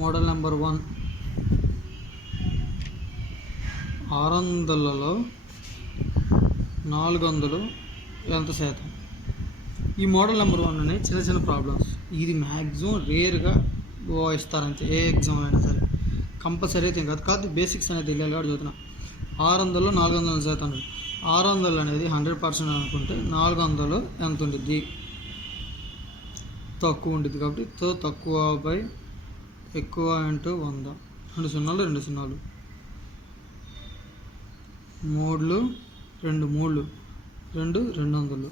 Model number 1 600లలో 400 ఎంత శాతం? ఈ మోడల్ నెంబర్ 1 అనేది చిన్న చిన్న ప్రాబ్లమ్స్. ఇది మ్యాక్సిమం రేర్గా ఇస్తారంతే. ఏ ఎగ్జామ్ అయినా సరే కంపల్సరీ అయితే కాదు బేసిక్స్ అనేది తెలియాలి కాబట్టి చదువుతున్నా. 600లో 400 శాతం. 600 అనేది 100% అనుకుంటే 400 ఎంత ఉంటుంది? తక్కువ ఉంటుంది కాబట్టి తక్కువ బై ఎక్కువ ఇంటూ 100. 2 సున్నాలు 2 సున్నాలు 3 2 3 2 200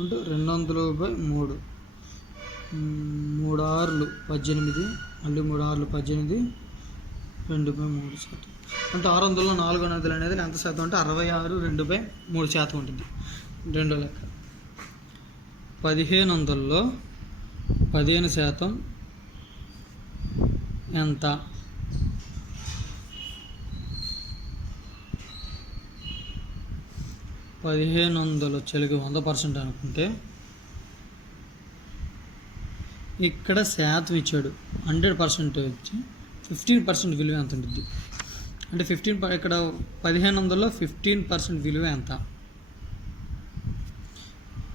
అంటే 200/3. 3 6లు 18, మళ్ళీ 3 6లు 18, 2/3 శాతం. అంటే 600లో 400 అనేది ఎంత శాతం అంటే 66, 2/3 శాతం ఉంటుంది. రెండో లెక్క. 1500లో 15% ఎంత? వచ్చేలకి 100% అనుకుంటే ఇక్కడ శాతం ఇచ్చాడు 100% వచ్చి 15% విలువ ఎంత ఉంటుంది అంటే 15 ఇక్కడ 1500లో 15% విలువ ఎంత?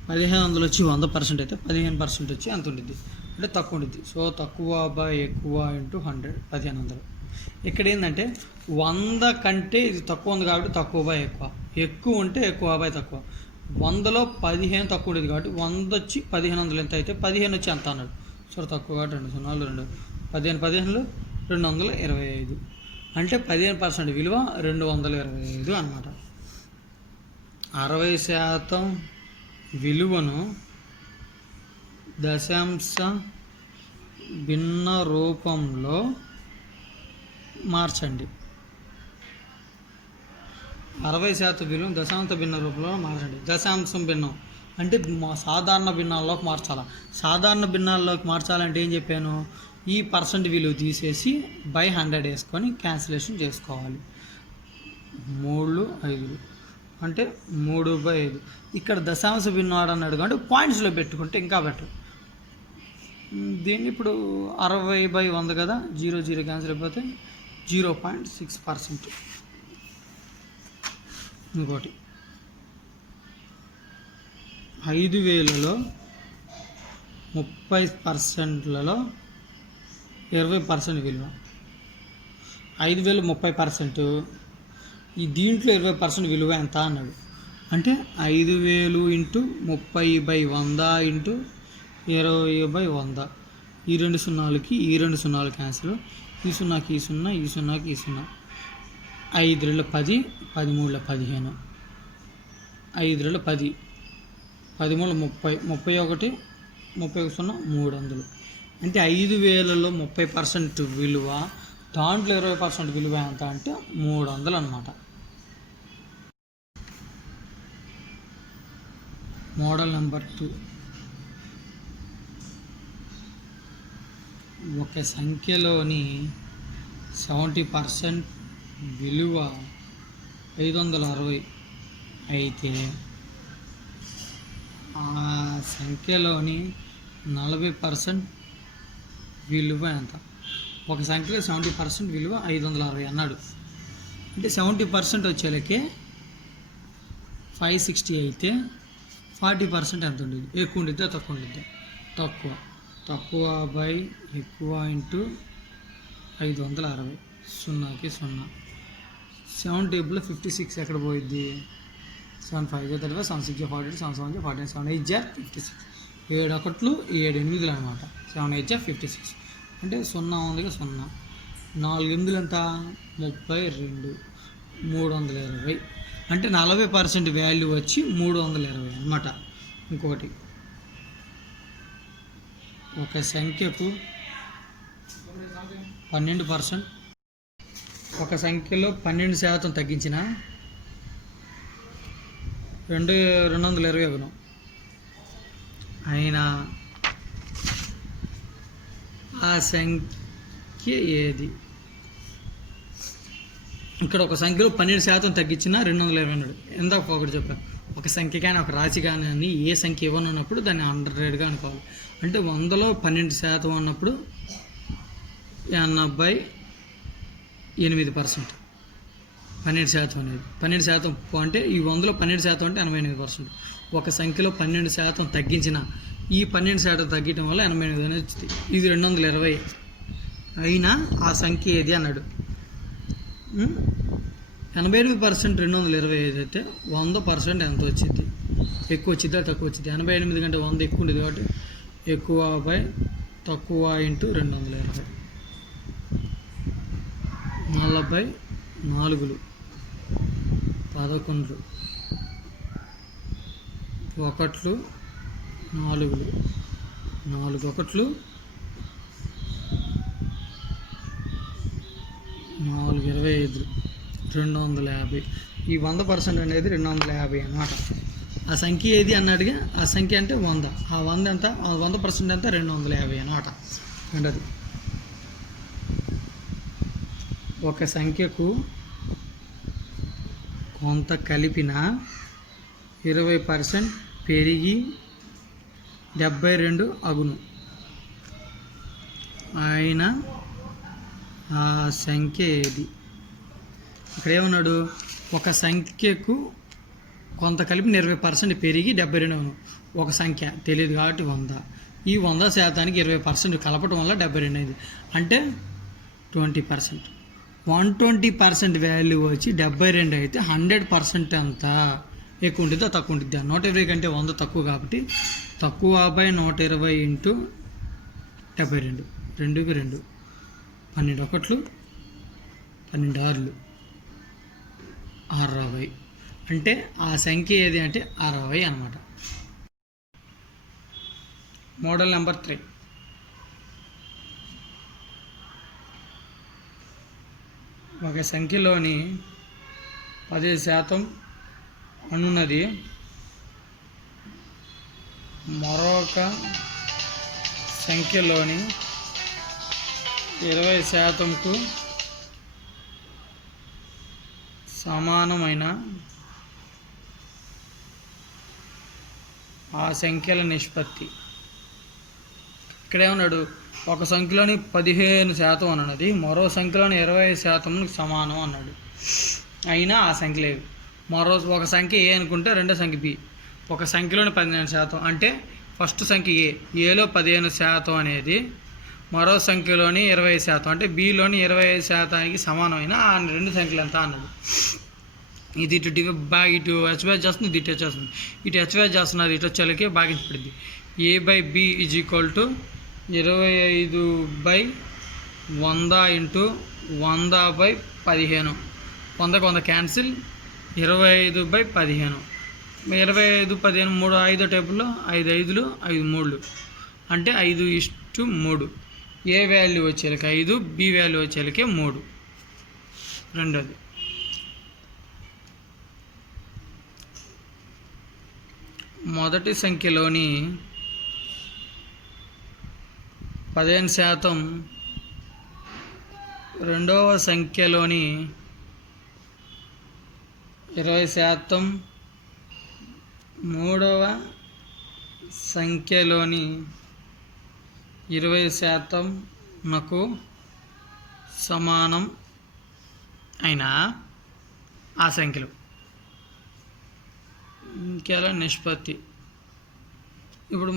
1500 వచ్చి 100% అయితే 15% వచ్చి ఎంత ఉంటుంది అంటే తక్కువ ఉంటుంది. సో తక్కువ బై ఎక్కువ ఇంటూ 100 1500. ఇక్కడ ఏంటంటే 100 కంటే ఇది తక్కువ ఉంది కాబట్టి తక్కువ బై ఎక్కువ, ఎక్కువ ఉంటే ఎక్కువ బై తక్కువ. 100లో 15 తక్కువ ఉండేది కాబట్టి 100 వచ్చి 1500 ఎంత అయితే 15 వచ్చి ఎంత అన్నాడు. సో తక్కువ కాబట్టి 2 సున్నాలు 2 15 225 అంటే 15% విలువ 225 అన్నమాట. 60% విలువను దశాంశ భిన్న రూపంలో మార్చండి. 60% విలువ దశాంశ భిన్న రూపంలో మార్చండి. దశాంశం భిన్నం అంటే సాధారణ భిన్నాల్లోకి మార్చాలి. సాధారణ భిన్నాల్లోకి మార్చాలంటే ఏం చెప్పాను? ఈ పర్సెంట్ విలువ తీసేసి బై 100 వేసుకొని క్యాన్సిలేషన్ చేసుకోవాలి. 3 5 అంటే 3/5. ఇక్కడ దశాంశ భిన్నాడు అన్నాడు కాబట్టి పాయింట్స్లో పెట్టుకుంటే ఇంకా బెటర్. దీన్ని ఇప్పుడు 60/100 కదా, 0 0 క్యాన్సిల్ అయిపోతే 0.6%. ఇంకోటి 5000లో 30%లలో 20% విలువ. 5000 30%, ఈ దీంట్లో 20% విలువ ఎంత అన్నాడు. అంటే 5000 ఇంటూ 30/100 ఇంటూ 20/100. ఈ 2 సున్నాలకి ఈ 2 సున్నాలు క్యాన్సిల్, ఈ సున్నాకి ఈ సున్నా, ఈ సున్నాకి ఈ సున్నా. 5 2 10, 13 15, 5 2 10, 13 30, 31 31 సున్నా 300. అంటే 5000లో 30% విలువ, దాంట్లో 20% విలువ ఎంత అంటే 300 అన్నమాట. Model number 2. ఒక సంఖ్యలోని 70% విలువ 560 అయితే ఆ సంఖ్యలోని 40% విలువ ఎంత? ఒక సంఖ్యలో 70% విలువ 560 అన్నాడు. అంటే 70% వచ్చేలకే 560 అయితే 40% ఎంత ఉంటుంది? ఎక్కువ ఉండిద్దా తక్కువ ఉండిద్దా? తక్కువ బై ఎక్కువ ఇంటూ 560. 0కి 0. 7 టేబుల్లో 56 ఎక్కడ పోయిద్ది? 7 5 35, 7 6 48, 7 7 49, 7 8 56. 7 1 7 8 అనమాట. 7 8 56 అంటే 0 ఉందిగా 0. 4 8 ఎంత? 32, 320. అంటే 40% వాల్యూ వచ్చి 320 అనమాట. ఇంకోటి ఒక సంఖ్యకు 12%, ఒక సంఖ్యలో 12% తగ్గించిన 220 అగును. అయినా ఆ సంఖ్య ఏది? ఇక్కడ ఒక సంఖ్యలో 12% తగ్గించిన 220 అన్నాడు. ఎందాక ఒకటి చెప్పాను, ఒక సంఖ్య కానీ ఒక రాశి కానీ ఏ సంఖ్య ఇవ్వనున్నప్పుడు దాన్ని 100గా అనుకోవాలి. అంటే 100లో 12% ఉన్నప్పుడు 88% 12% అనేది 12% అంటే ఈ 100లో 12% అంటే 88%. ఒక సంఖ్యలో 12% తగ్గించిన ఈ 12% తగ్గటం వల్ల 88 అనేది వచ్చింది. ఇది 220 అయినా ఆ సంఖ్య ఏది అన్నాడు. 88% 225 అయితే 100% ఎంత వచ్చింది? ఎక్కువ వచ్చిందా తక్కువ వచ్చింది? 88 కంటే 100 ఎక్కువ ఉండేది కాబట్టి ఎక్కువ బై తక్కువ ఇంటూ 220. 44 11 1 4 4 1 4 25 250. ఈ 100% అనేది 250 అన్నమాట. ఆ సంఖ్య ఏది అన్నాడుగా, ఆ సంఖ్య అంటే 100. ఆ 100 ఎంత? ఆ 100% ఎంత? 250 అన్నమాట. రెండోది, ఒక సంఖ్యకు కొంత కలిపిన 20% పెరిగి 72 అగును అయినా ఆ సంఖ్య ఏది? ఇక్కడ ఏమన్నాడు? ఒక సంఖ్యకు కొంత కలిపి 20% పెరిగి 72 అగును. ఒక సంఖ్య తెలియదు కాబట్టి 100. ఈ 100% 20% కలపడం వల్ల 72 అయింది. అంటే 20%. 120% వాల్యూ వచ్చి 72 అయితే 100% ఎంత ఎక్కువ ఉంటుందా తక్కువ ఉంటుంది? 120 కంటే 100 తక్కువ కాబట్టి తక్కువ బై 120 ఇంటూ 72. 2కి 2 12 1 12 6 60. అంటే ఆ సంఖ్య ఏది అంటే 60 అన్నమాట. Model number 3. ఒక సంఖ్యలోని 10% అనున్నది మరొక సంఖ్యలోని 20%కు సమానమైన ఆ సంఖ్యల నిష్పత్తి. ఇక్కడేమన్నాడు? ఒక సంఖ్యలోని 15% అన్నది మరో సంఖ్యలోని 20%కు సమానం అన్నాడు. అయినా ఆ సంఖ్య లేదు. ఒక సంఖ్య ఏ అనుకుంటే రెండో సంఖ్య బి. ఒక సంఖ్యలోని 15% అంటే ఫస్ట్ సంఖ్య ఏలో 15% అనేది మరో సంఖ్యలోని 20% అంటే బిలోని 25%కి సమానమైన ఆ రెండు సంఖ్యలు ఎంత అన్నాడు. ఇది ఇటు ఇటు హెచ్వేజ్ చేస్తుంది, ఇది ఇటు వచ్చేస్తుంది. ఇటు హెచ్వేజ్ చేస్తున్నది, ఇటు వచ్చేళ్ళకి భాగించబడింది. A/B = 25/100 into 100/15. 100కి 100 క్యాన్సిల్. 25/15. 25/15 3 5 టేబుల్లో 5 5లు 5 3లు అంటే 5:3. ఏ వాల్యూ వచ్చేళ్ళకి 5, బి వాల్యూ వచ్చేళ్ళకి 3. రెండోది, మొదటి సంఖ్యలోని 15% రెండవ సంఖ్యలోని 20%, మూడవ సంఖ్యలోని 20%నకు సమానం అయిన ఆ సంఖ్యలు సంఖ్యల నిష్పత్తి. ఇప్పుడు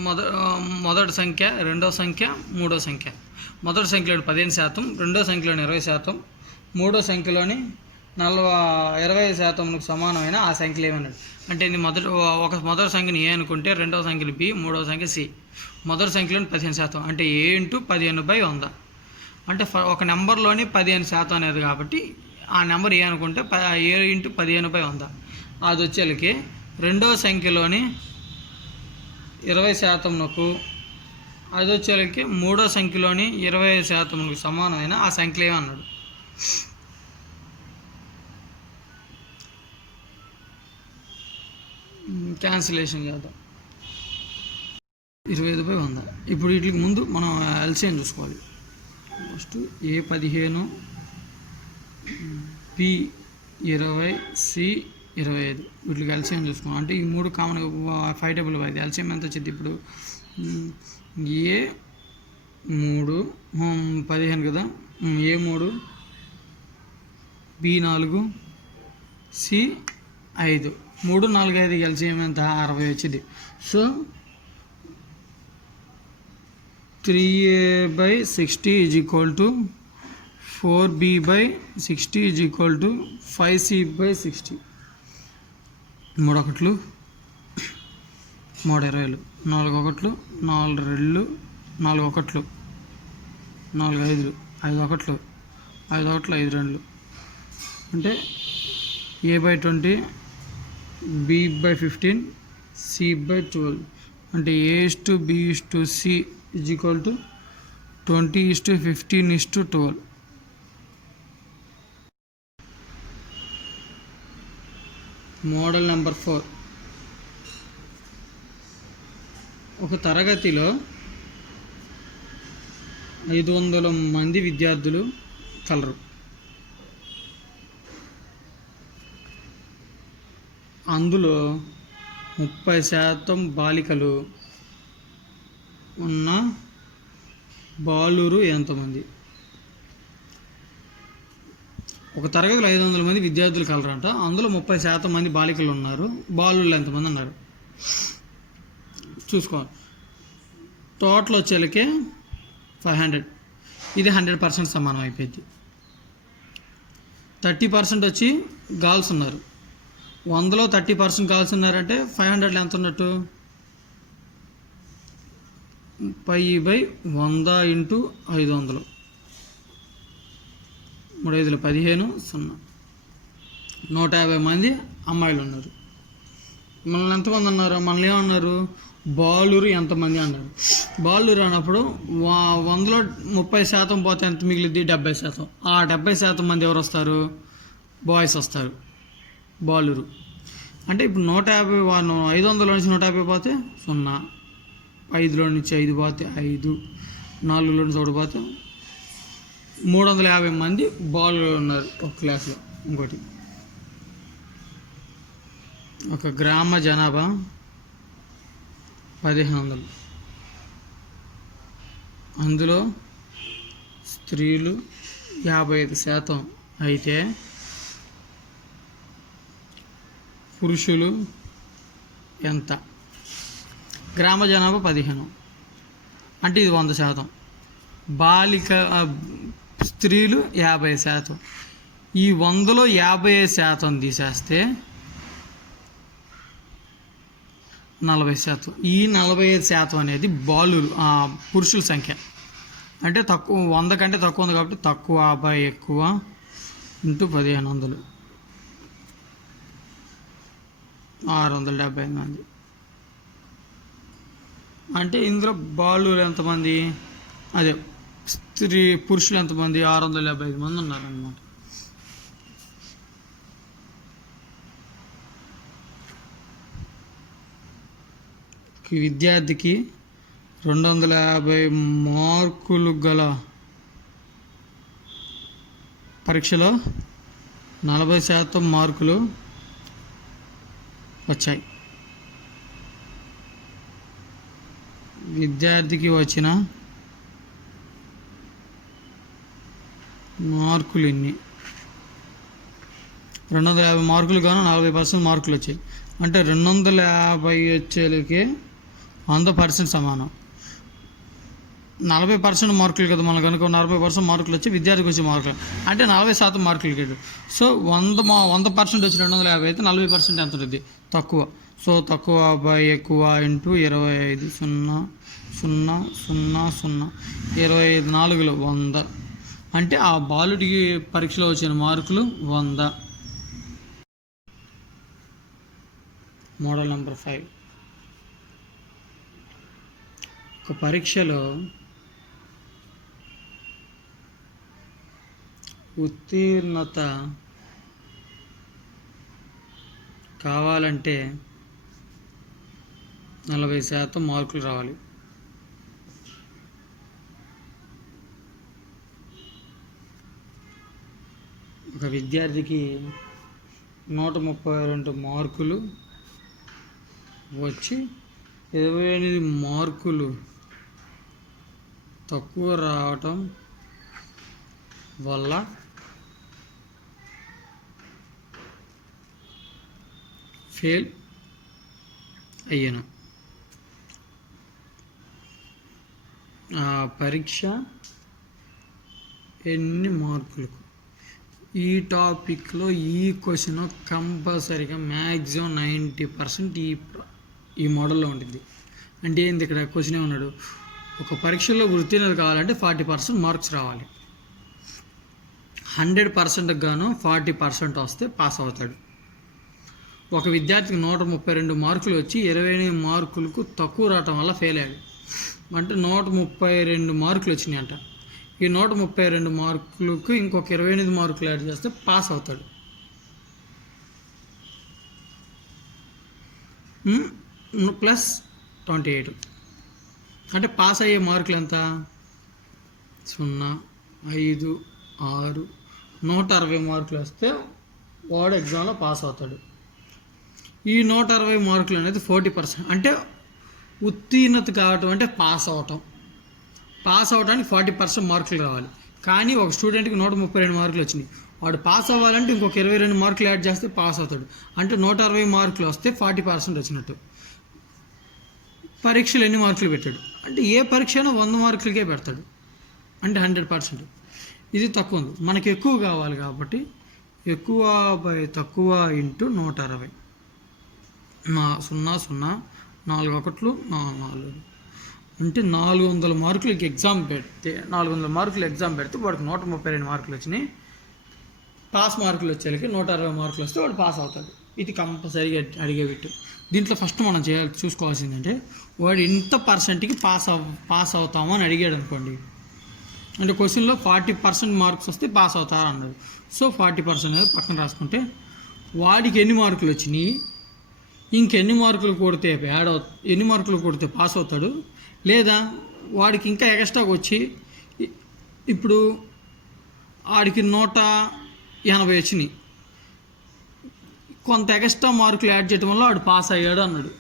మొదటి సంఖ్య, రెండో సంఖ్య, మూడో సంఖ్య. మొదటి సంఖ్యలోని 15%, రెండో సంఖ్యలోని 20%, మూడో సంఖ్యలోని 20%కు సమానమైన ఆ సంఖ్యలు ఏమన్నాడు. అంటే ఇది మొదటి సంఖ్యని ఏ అనుకుంటే రెండవ సంఖ్యని బి, మూడవ సంఖ్య సి. మొదటి సంఖ్యలోని 15% అంటే A × 15/100. అంటే ఒక నెంబర్లోని 15% అనేది కాబట్టి ఆ నెంబర్ ఏ అనుకుంటే A × 15/100. అది వచ్చేళ్ళకి రెండవ సంఖ్యలోని 20%నకు, అది వచ్చేళ్ళకి మూడో సంఖ్యలోని 20%కు సమానమైన ఆ సంఖ్యలు ఏమన్నాడు. క్యాన్సిలేషన్ చేద్దాం. 25/100. ఇప్పుడు వీటికి ముందు మనం ఎల్సిఎం చూసుకోవాలి. First A15, B20, C25. వీటికి ఎల్సిఎం చూసుకోవాలి. అంటే ఈ మూడు కామన్ 5 టేబుల్ 5. ఎల్సిఎం ఎంత వచ్చింది? ఇప్పుడు A3 15 కదా, A3, B4, C5. 3, 4, 5 కలిసి ఏమంత 60 వచ్చింది. So 3A/60 = 4B/60 = 5C/60. 3 ఒకట్లు 3 20, 4 ఒకట్లు 4 2, 4 ఒకట్లు 4 5, 5 ఒకట్లు 5 ఒకట్లు 5 2, అంటే A/20, B/15, C/12, అంటే A/B/C = 20:15:12. Model number 4. ఒక తరగతిలో 500 మంది విద్యార్థులు కలరు. అందులో 30% బాలికలు ఉన్న బాలురు ఎంతమంది? ఒక తరగతిలో 500 మంది విద్యార్థులు కలరంట. అందులో 30% మంది బాలికలు ఉన్నారు. బాలురు ఎంతమంది ఉన్నారు చూసుకోవాలి. టోటల్ వచ్చేలకే 500. ఇది 100% సమానం అయిపోయింది. 30% వచ్చి గర్ల్స్ ఉన్నారు. 100లో 30% గర్ల్స్ ఉన్నారంటే 500లో ఎంత ఉన్నట్టు? 30/100 × 500. 3 5 15 0. 150 మంది అమ్మాయిలు ఉన్నారు. మనల్ని ఎంతమంది ఉన్నారు? మనల్ని ఏమన్నారు? బాలురు ఎంతమంది అన్నారు. బాలురు అన్నప్పుడు 100లో 30% పోతే ఎంత మిగిలిద్ది? 70%. ఆ 70% మంది ఎవరు వస్తారు? బాయ్స్ వస్తారు. బాలురు అంటే ఇప్పుడు 150 500లో నుంచి 150 పోతే 0, 5లో నుంచి 5 పోతే 5, 4లో నుంచి 1 పోతే 350 మంది బాలురు ఉన్నారు ఒక క్లాస్లో. ఇంకోటి, ఒక గ్రామ జనాభా 1500. అందులో స్త్రీలు 55% అయితే పురుషులు ఎంత? గ్రామ జనాభా 15 అంటే ఇది 100%. స్త్రీలు 50%. ఈ 100లో 50% తీసేస్తే 40%. ఈ 45% అనేది బాలురు పురుషుల సంఖ్య. అంటే తక్కువ, 100 కంటే తక్కువ ఉంది కాబట్టి తక్కువ 50 ఎక్కువ × 1500, 675 మంది. అంటే ఇందులో బాలురు ఎంతమంది? అదే పురుషులు ఎంతమంది? 675 మంది ఉన్నారన్నమాట. విద్యార్థికి 250 మార్కులు గల పరీక్షలో 40% మార్కులు వచ్చాయి. విద్యార్థికి వచ్చిన మార్కులు ఎన్ని? 250 మార్కులు గాను 40% మార్కులు వచ్చాయి. అంటే 250 వచ్చేలకే 100% సమానం. 40% మార్కులు కదా మనకు అనుకో. 40% మార్కులు వచ్చి విద్యార్థికి వచ్చే మార్కులు అంటే 40% మార్కులు కాదు. సో 100% వచ్చి 250 అయితే 40% ఎంత ఉంటుంది? తక్కువ. సో తక్కువ 50 ఎక్కువ × 25 0 0 0 0 25 4లో 100. అంటే ఆ బాలుడికి పరీక్షలో వచ్చిన మార్కులు 100. Model number 5. ఒక పరీక్షలో ఉత్తీర్ణత కావాలంటే 40% మార్కులు రావాలి. ఒక విద్యార్థికి 132 మార్కులు వచ్చి 28 మార్కులు తక్కువ రావటం వల్ల ఫెయిల్ అయ్యాను. ఆ పరీక్ష ఎన్ని మార్కులకు? ఈ టాపిక్లో ఈ క్వశ్చన్ కంపల్సరీగా మ్యాక్సిమం 90% ఈ మోడల్లో ఉంటుంది. అంటే ఏంది, ఇక్కడ క్వశ్చన్ ఏమన్నాడు, ఒక పరీక్షలో ఉత్తీర్ణత కావాలంటే 40% మార్క్స్ రావాలి. 100%కి గాను 40% వస్తే పాస్ అవుతాడు. ఒక విద్యార్థికి 132 మార్కులు వచ్చి 28 మార్కులకు తక్కువ రావటం వల్ల ఫెయిల్ అయ్యాడు. అంటే 132 మార్కులు వచ్చినాయి అంట. ఈ 132 మార్కులకు ఇంకొక 28 మార్కులు యాడ్ చేస్తే పాస్ అవుతాడు. ప్లస్ 28 అంటే పాస్ అయ్యే మార్కులు ఎంత? 0, 5, 6, 160 మార్కులు వస్తే వాడు ఎగ్జామ్లో పాస్ అవుతాడు. ఈ 160 మార్కులు అనేది 40%. అంటే ఉత్తీర్ణత కావటం అంటే పాస్ అవటం. పాస్ అవడానికి 40% మార్కులు రావాలి. కానీ ఒక స్టూడెంట్కి 132 మార్కులు వచ్చినాయి. వాడు పాస్ అవ్వాలంటే ఇంకొక 22 మార్కులు యాడ్ చేస్తే పాస్ అవుతాడు. అంటే 160 మార్కులు వస్తే 40% వచ్చినట్టు. పరీక్షలు ఎన్ని మార్కులు పెట్టాడు అంటే ఏ పరీక్ష అయినా 100 మార్కులకే పెడతాడు. అంటే 100%. ఇది తక్కువ ఉంది. మనకి ఎక్కువ కావాలి కాబట్టి ఎక్కువ బై తక్కువ ఇంటూ 160. 0, 0, 4 1 4 అంటే 400 మార్కులకి ఎగ్జామ్ పెడితే 400 మార్కులు ఎగ్జామ్ పెడితే వాడికి 132 మార్కులు వచ్చినాయి. పాస్ మార్కులు వచ్చేసరికి 160 మార్కులు వస్తే వాడు పాస్ అవుతాడు. ఇది కంపల్సరీగా అడిగే బిట్టు. దీంట్లో ఫస్ట్ మనం చూసుకోవాల్సిందంటే వాడు ఎంత పర్సెంట్కి పాస్ అవుతామో అని అడిగాడు అనుకోండి. అంటే క్వశ్చన్లో 40% మార్క్స్ వస్తే పాస్ అవుతారా అన్నాడు. సో 40% అనేది పక్కన రాసుకుంటే వాడికి ఎన్ని మార్కులు వచ్చినాయి, ఇంకెన్ని మార్కులు కొడితే ఎన్ని మార్కులు కొడితే పాస్ అవుతాడు, లేదా వాడికి ఇంకా ఎక్స్ట్రాగా వచ్చి ఇప్పుడు వాడికి 180 వచ్చినాయి, కొంత ఎక్స్ట్రా మార్కులు యాడ్ చేయడం వల్ల వాడు పాస్ అయ్యాడు అన్నాడు.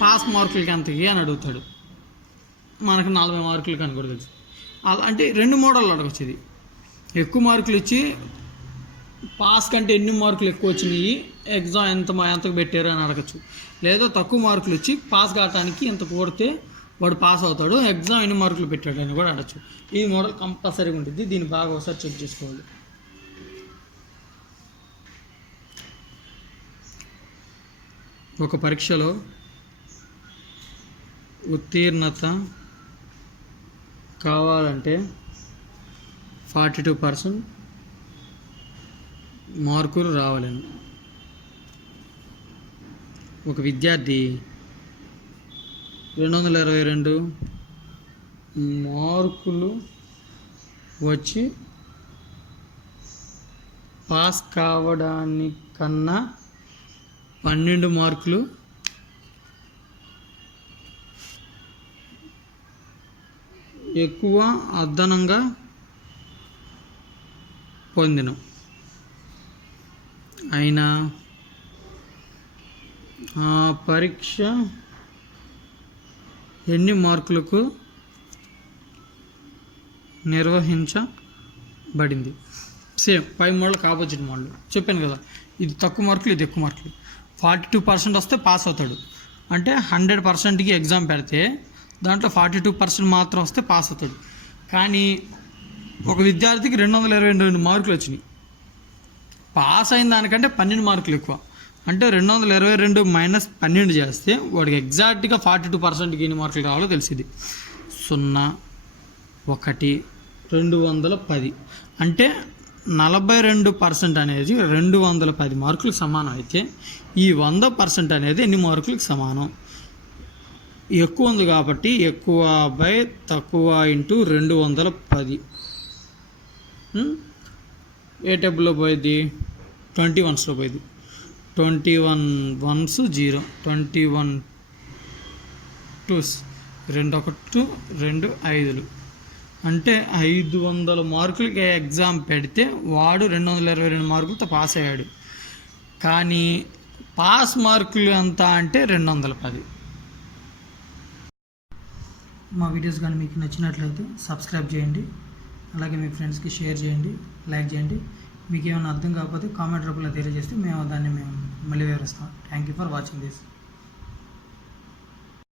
పాస్ మార్కులకి ఎంత అని అడుగుతాడు. మనకు 40 మార్కులకి అని కూడా తెలుసు. అంటే 2 మోడల్లో అడగచ్చు. ఇది ఎక్కువ మార్కులు ఇచ్చి పాస్ కంటే ఎన్ని మార్కులు ఎక్కువ వచ్చినాయి, ఎగ్జామ్ ఎంతకు పెట్టారు అని అడగచ్చు. లేదా తక్కువ మార్కులు ఇచ్చి పాస్ కావడానికి ఎంత కొడితే వాడు పాస్ అవుతాడు, ఎగ్జామ్ ఎన్ని మార్కులు పెట్టాడు అని కూడా అడగచ్చు. ఈ మోడల్ కంపల్సరీగా ఉంటుంది. దీన్ని బాగా ఒకసారి చెక్ చేసుకోవాలి. ఒక పరీక్షలో ఉత్తీర్ణత కావాలంటే 42% మార్కులు రావాలని. ఒక విద్యార్థి 222 మార్కులు వచ్చి పాస్ కావడానికన్నా 12 మార్కులు ఎక్కువ అదనంగా పొందిన అయినా ఆ పరీక్ష ఎన్ని మార్కులకు నిర్వహించబడింది? సేమ్ 5 మోడల్కి ఆపోజిట్ మోడల్ చెప్పాను కదా. ఇది తక్కువ మార్కులు, ఇది ఎక్కువ మార్కులు. 42% వస్తే పాస్ అవుతాడు. అంటే 100%కి ఎగ్జామ్ పెడితే దాంట్లో 42% మాత్రం వస్తే పాస్ అవుతాడు. కానీ ఒక విద్యార్థికి 222 మార్కులు వచ్చినాయి. పాస్ అయిన దానికంటే 12 మార్కులు ఎక్కువ. అంటే 222 మైనస్ 12 చేస్తే వాడికి ఎగ్జాక్ట్గా 42%కి ఎన్ని మార్కులు రావాలో తెలిసింది. 0, 1, 210. అంటే 42% అనేది 210 మార్కులకు సమానం. అయితే ఈ 100% అనేది ఎన్ని మార్కులకు సమానం? ఎక్కువ ఉంది కాబట్టి ఎక్కువ బై తక్కువ ఇంటూ 210. ఏ టేబుల్లో పోయింది? 21లో పోయింది. 21 1s 0, 21 2s 2 1 2 5. అంటే 500 మార్కులకి ఎగ్జామ్ పెడితే వాడు 222 మార్కులతో పాస్ అయ్యాడు. కానీ పాస్ మార్కులు ఎంత అంటే 210. మా వీడియోస్ కానీ మీకు నచ్చినట్లయితే సబ్స్క్రైబ్ చేయండి. అలాగే మీ ఫ్రెండ్స్కి షేర్ చేయండి, లైక్ చేయండి. మీకు ఏమైనా అర్థం కాకపోతే కామెంట్ రూపంలో తెలియజేస్తే మేము మళ్ళీ వివరిస్తాం. Thank you for watching this.